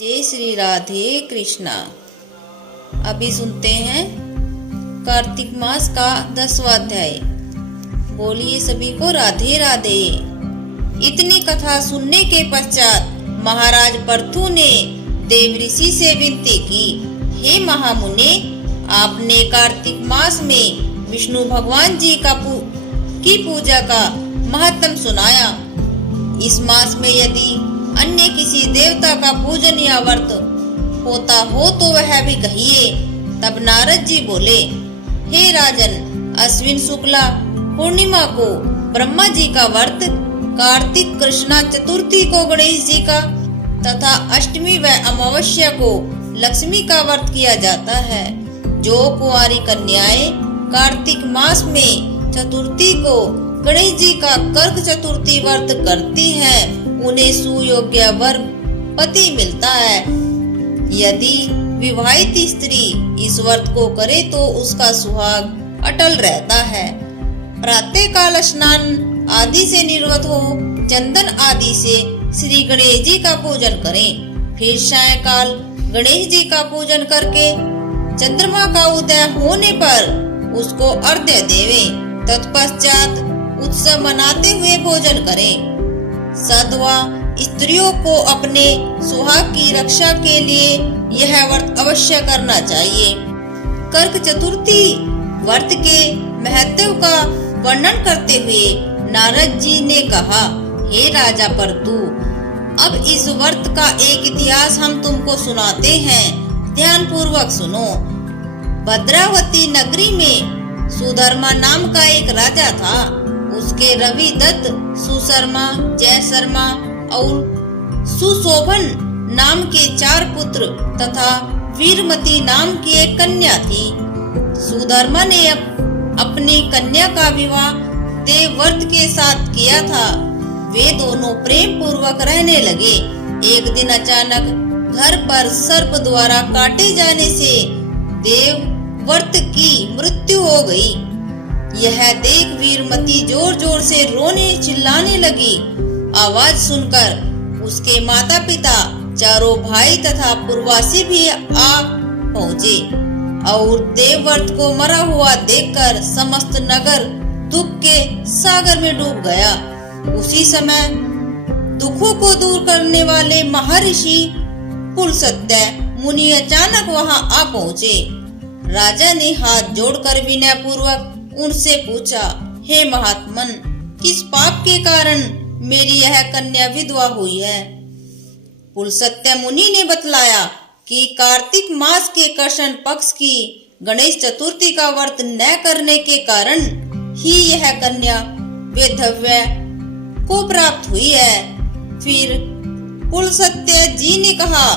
जय श्री राधे कृष्णा। अभी सुनते हैं कार्तिक मास का 10वां अध्याय। बोलिए सभी को राधे राधे। इतनी कथा सुनने के पश्चात महाराज पृथु ने देव ऋषि से विनती की, हे महामुने, आपने कार्तिक मास में विष्णु भगवान जी की पूजा का महत्व सुनाया। इस मास में यदि अन्य किसी देवता का पूजन या व्रत होता हो तो वह भी कहिए। तब नारद जी बोले, हे राजन, अश्विन शुक्ला पूर्णिमा को ब्रह्मा जी का व्रत, कार्तिक कृष्णा चतुर्थी को गणेश जी का तथा अष्टमी व अमावस्या को लक्ष्मी का व्रत किया जाता है। जो कुंवारी कन्याएं कार्तिक मास में चतुर्थी को गणेश जी का कर्क चतुर्थी व्रत करती हैं, उन्हें सुयोग्य वर पति मिलता है। यदि विवाहित स्त्री इस व्रत को करे तो उसका सुहाग अटल रहता है। प्रातः काल स्नान आदि से निर्वत हो चंदन आदि से श्री गणेश जी का पूजन करें। फिर सायंकाल गणेश जी का पूजन करके चंद्रमा का उदय होने पर उसको अर्घ्य देवें। तत्पश्चात उत्सव मनाते हुए भोजन करें। साधवा स्त्रियों को अपने सुहाग की रक्षा के लिए यह व्रत अवश्य करना चाहिए। कर्क चतुर्थी व्रत के महत्व का वर्णन करते हुए नारद जी ने कहा, हे राजा पृथु, अब इस व्रत का एक इतिहास हम तुमको सुनाते हैं, ध्यान पूर्वक सुनो। भद्रावती नगरी में सुधर्मा नाम का एक राजा था। उसके रवि दत्त, सुशर्मा, जय शर्मा और सुशोभन नाम के 4 पुत्र तथा वीरमती नाम की एक कन्या थी। सुधर्मा ने अपनी कन्या का विवाह देवव्रत के साथ किया था। वे दोनों प्रेम पूर्वक रहने लगे। एक दिन अचानक घर पर सर्प द्वारा काटे जाने से देवव्रत की मृत्यु हो गई। यह देख वीरमती जोर जोर से रोने चिल्लाने लगी। आवाज सुनकर उसके माता पिता, चारों भाई तथा पूर्ववासी भी आ पहुँचे और देवव्रत को मरा हुआ देखकर समस्त नगर दुख के सागर में डूब गया। उसी समय दुखों को दूर करने वाले महर्षि पुलस्त्य मुनि अचानक वहां आ पहुँचे। राजा ने हाथ जोड़कर विनय पूर्वक उनसे पूछा, हे महात्मन, किस पाप के कारण मेरी यह कन्या विधवा हुई है? पुलस्त्य मुनि ने बतलाया कि कार्तिक मास के कृष्ण पक्ष की गणेश चतुर्थी का व्रत न करने के कारण ही यह कन्या वैधव्य को प्राप्त हुई है। फिर पुलस्त्य जी ने कहा,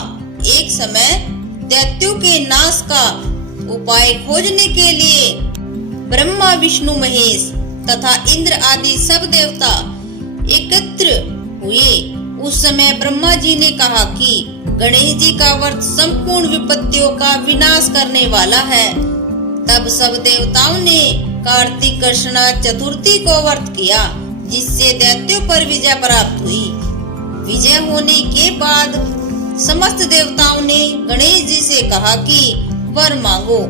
एक समय दैत्यों के नाश का उपाय खोजने के लिए ब्रह्मा, विष्णु, महेश तथा इंद्र आदि सब देवता एकत्र हुए। उस समय ब्रह्मा जी ने कहा कि गणेश जी का व्रत संपूर्ण विपत्तियों का विनाश करने वाला है। तब सब देवताओं ने कार्तिक कृष्ण चतुर्थी को व्रत किया, जिससे दैत्यों पर विजय प्राप्त हुई। विजय होने के बाद समस्त देवताओं ने गणेश जी से कहा कि वर मांगो।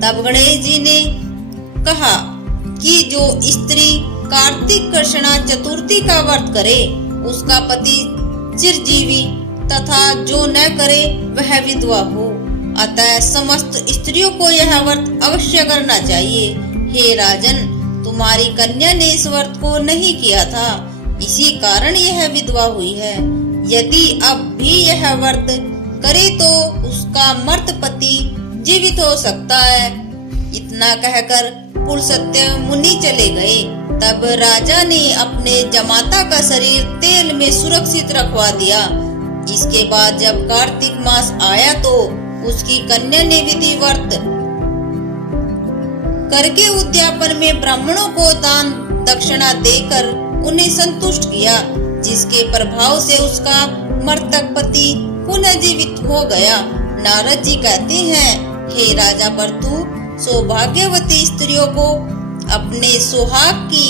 तब गणेश जी ने कहा कि जो स्त्री कार्तिक कृष्णा चतुर्थी का व्रत करे उसका पति चिरजीवी तथा जो न करे वह विधवा हो। अतः समस्त स्त्रियों को यह व्रत अवश्य करना चाहिए। हे राजन, तुम्हारी कन्या ने इस व्रत को नहीं किया था, इसी कारण यह विधवा हुई है। यदि अब भी यह व्रत करे तो उसका मर्त पति जीवित हो सकता है। इतना कहकर पुलस्त्य मुनि चले गए। तब राजा ने अपने जमाता का शरीर तेल में सुरक्षित रखवा दिया। इसके बाद जब कार्तिक मास आया तो उसकी कन्या ने विधि व्रत करके उद्यापन में ब्राह्मणों को दान दक्षिणा देकर उन्हें संतुष्ट किया, जिसके प्रभाव से उसका मृतक पति पुनः जीवित हो गया। नारद जी कहते हैं, हे राजा पृथु, सौभाग्यवती स्त्रियों को अपने सुहाग की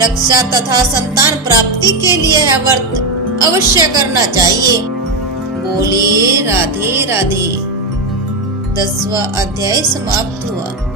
रक्षा तथा संतान प्राप्ति के लिए यह व्रत अवश्य करना चाहिए। बोलिए राधे राधे। 10वां अध्याय समाप्त हुआ।